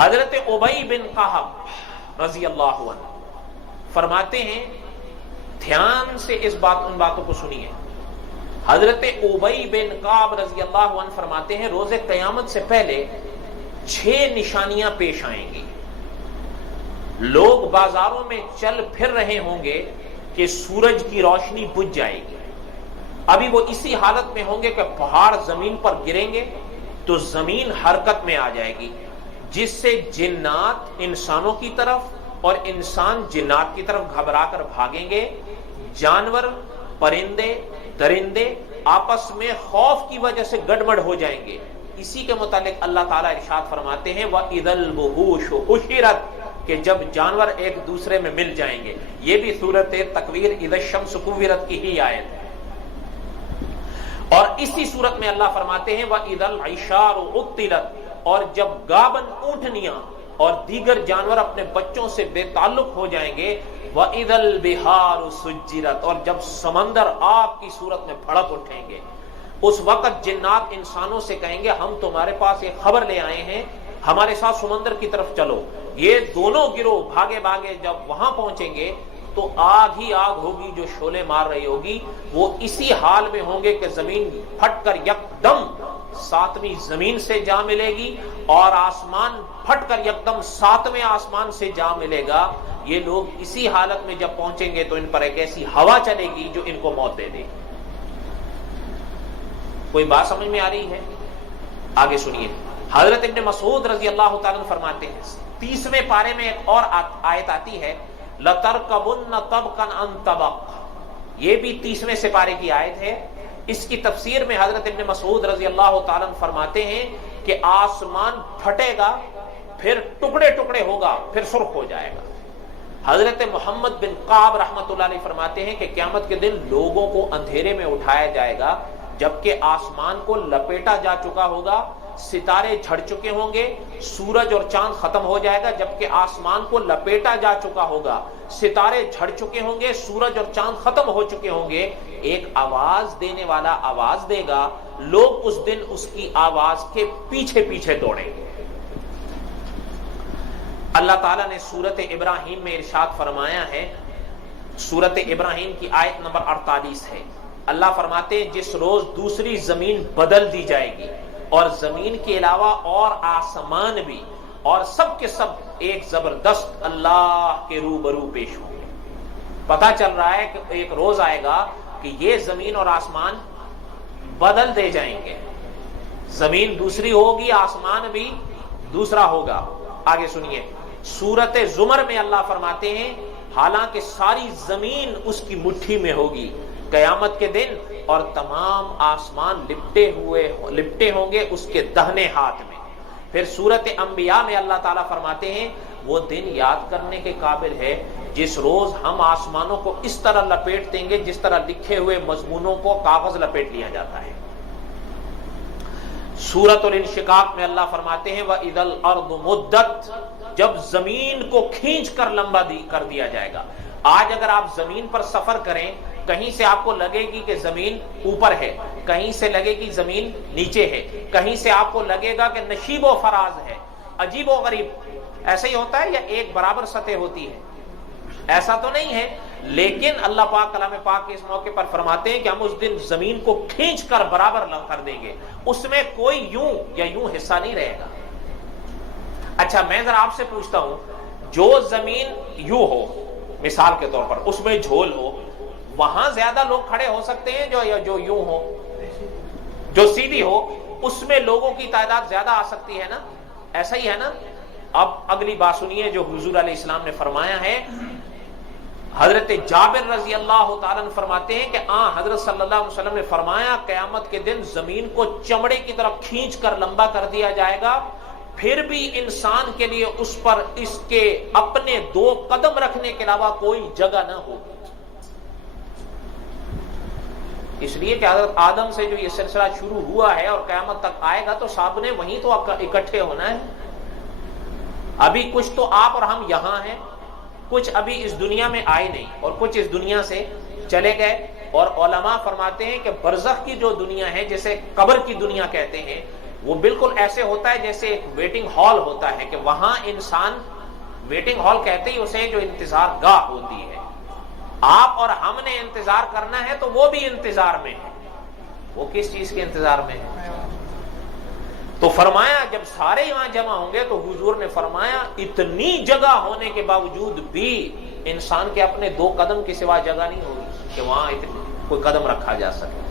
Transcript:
حضرت ابی بن کعب رضی اللہ عنہ فرماتے ہیں، دھیان سے ان باتوں کو سنیے. حضرت ابی بن کعب رضی اللہ عنہ فرماتے ہیں روز قیامت سے پہلے 6 نشانیاں پیش آئیں گی. لوگ بازاروں میں چل پھر رہے ہوں گے کہ سورج کی روشنی بجھ جائے گی. ابھی وہ اسی حالت میں ہوں گے کہ پہاڑ زمین پر گریں گے تو زمین حرکت میں آ جائے گی، جس سے جنات انسانوں کی طرف اور انسان جنات کی طرف گھبرا کر بھاگیں گے. جانور، پرندے، درندے آپس میں خوف کی وجہ سے گڑبڑ ہو جائیں گے. اسی کے متعلق اللہ تعالیٰ ارشاد فرماتے ہیں وَإِذَا الْوُحُوشُ حُشِرَتْ، کہ جب جانور ایک دوسرے میں مل جائیں گے. یہ بھی سورۃ تکویر اذا الشمس کوورت کی ہی آیت ہے. اور اسی صورت میں اللہ فرماتے ہیں وَإِذَا الْعِشَارُ عُطِّلَتْ، اور جب گابن اونٹنیاں اور دیگر جانور اپنے بچوں سے بے تعلق ہو جائیں گے. وَإِذَا الْبِحَارُ سُجِّرَتْ، اور جب سمندر آگ کی صورت میں بھڑک اٹھیں گے. اس وقت جنات انسانوں سے کہیں گے ہم تمہارے پاس ایک خبر لے آئے ہیں، ہمارے ساتھ سمندر کی طرف چلو. یہ دونوں گروہ بھاگے بھاگے جب وہاں پہنچیں گے تو آگ ہی آگ ہوگی جو شعلے مار رہی ہوگی. وہ اسی حال میں ہوں گے کہ زمین پھٹ کر یکدم 7ویں زمین سے جا ملے گی اور آسمان پھٹ کر یکدم 7ویں آسمان سے جا ملے گا. یہ لوگ اسی حالت میں جب پہنچیں گے تو ان پر ایک ایسی ہوا چلے گی جو ان کو موت دے دے. کوئی بات سمجھ میں آ رہی ہے؟ آگے سنیے. حضرت ابن مسعود رضی اللہ تعالیٰ فرماتے ہیں 30ویں پارے میں ایک اور آیت آتی ہے لَتَرْكَبُنَّ طَبْقًا عَنْ طَبَقٍ، یہ بھی 30ویں سپارے کی آیت ہے. اس کی تفسیر میں حضرت ابن مسعود رضی اللہ تعالیٰ فرماتے ہیں کہ آسمان پھٹے گا، پھر ٹکڑے ٹکڑے ہوگا، پھر سرخ ہو جائے گا. حضرت محمد بن کعب رحمۃ اللہ علیہ فرماتے ہیں کہ قیامت کے دن لوگوں کو اندھیرے میں اٹھایا جائے گا جبکہ آسمان کو لپیٹا جا چکا ہوگا، ستارے جھڑ چکے ہوں گے، سورج اور چاند ختم ہو جائے گا جبکہ آسمان کو لپیٹا جا چکا ہوگا، ستارے جھڑ چکے ہوں گے، سورج اور چاند ختم ہو چکے ہوں گے. ایک آواز دینے والا آواز دے گا، لوگ اس دن اس کی آواز کے پیچھے پیچھے دوڑیں گے. اللہ تعالیٰ نے سورت ابراہیم میں ارشاد فرمایا ہے، سورت ابراہیم کی آیت نمبر 48 ہے. اللہ فرماتے ہیں جس روز دوسری زمین بدل دی جائے گی اور زمین کے علاوہ اور آسمان بھی اور سب کے سب ایک زبردست اللہ کے روبرو پیش ہوں گے. پتہ چل رہا ہے کہ ایک روز آئے گا کہ یہ زمین اور آسمان بدل دے جائیں گے. زمین دوسری ہوگی، آسمان بھی دوسرا ہوگا. آگے سنیے. سورت زمر میں اللہ فرماتے ہیں حالانکہ ساری زمین اس کی مٹھی میں ہوگی قیامت کے دن اور تمام آسمان لپٹے ہوں گے اس کے دہنے ہاتھ میں. پھر سورت انبیاء میں اللہ تعالیٰ فرماتے ہیں وہ دن یاد کرنے کے قابل ہے جس روز ہم آسمانوں کو اس طرح لپیٹ دیں گے جس طرح لکھے ہوئے مضمونوں کو کاغذ لپیٹ لیا جاتا ہے. سورۃ الانشقاق میں اللہ فرماتے ہیں وَإِذَا الْأَرْضُ مُدَّتْ، جب زمین کو کھینچ کر لمبا کر دیا جائے گا. آج اگر آپ زمین پر سفر کریں کہیں سے آپ کو لگے گی کہ زمین اوپر ہے، کہیں سے لگے گی زمین نیچے ہے، کہیں سے آپ کو لگے گا کہ نشیب و فراز ہے، عجیب و غریب. ایسا ہی ہوتا ہے یا ایک برابر سطح ہوتی ہے؟ ایسا تو نہیں ہے. لیکن اللہ پاک کلام پاک کے اس موقع پر فرماتے ہیں کہ ہم اس دن زمین کو کھینچ کر برابر کر دیں گے، اس میں کوئی یوں یا یوں حصہ نہیں رہے گا. اچھا میں ذرا آپ سے پوچھتا ہوں، جو زمین یوں ہو مثال کے طور پر اس میں جھول ہو، وہاں زیادہ لوگ کھڑے ہو سکتے ہیں جو یوں ہو؟ جو سیدھی ہو اس میں لوگوں کی تعداد زیادہ آ سکتی ہے نا؟ ایسا ہی ہے نا؟ اب اگلی بات سنیے جو حضور علیہ السلام نے فرمایا ہے. حضرت جابر رضی اللہ تعالیٰ فرماتے ہیں کہ حضرت صلی اللہ علیہ وسلم نے فرمایا قیامت کے دن زمین کو چمڑے کی طرف کھینچ کر لمبا کر دیا جائے گا، پھر بھی انسان کے لیے اس پر اس کے اپنے 2 قدم رکھنے کے علاوہ کوئی جگہ نہ ہوگی. اس لیے کہ حضرت آدم سے جو یہ سلسلہ شروع ہوا ہے اور قیامت تک آئے گا تو سب نے وہیں تو اکٹھے ہونا ہے. ابھی کچھ تو آپ اور ہم یہاں ہیں، کچھ ابھی اس دنیا میں آئے نہیں اور کچھ اس دنیا سے چلے گئے. اور علماء فرماتے ہیں کہ برزخ کی جو دنیا ہے جسے قبر کی دنیا کہتے ہیں، وہ بالکل ایسے ہوتا ہے جیسے ایک ویٹنگ ہال ہوتا ہے کہ وہاں انسان، ویٹنگ ہال کہتے ہی اسے جو انتظار گاہ ہوتی ہے، آپ اور ہم نے انتظار کرنا ہے تو وہ بھی انتظار میں ہے. وہ کس چیز کے انتظار میں ہے؟ تو فرمایا جب سارے وہاں جمع ہوں گے تو حضور نے فرمایا اتنی جگہ ہونے کے باوجود بھی انسان کے اپنے 2 قدم کے سوا جگہ نہیں ہوگی کہ وہاں کوئی قدم رکھا جا سکے.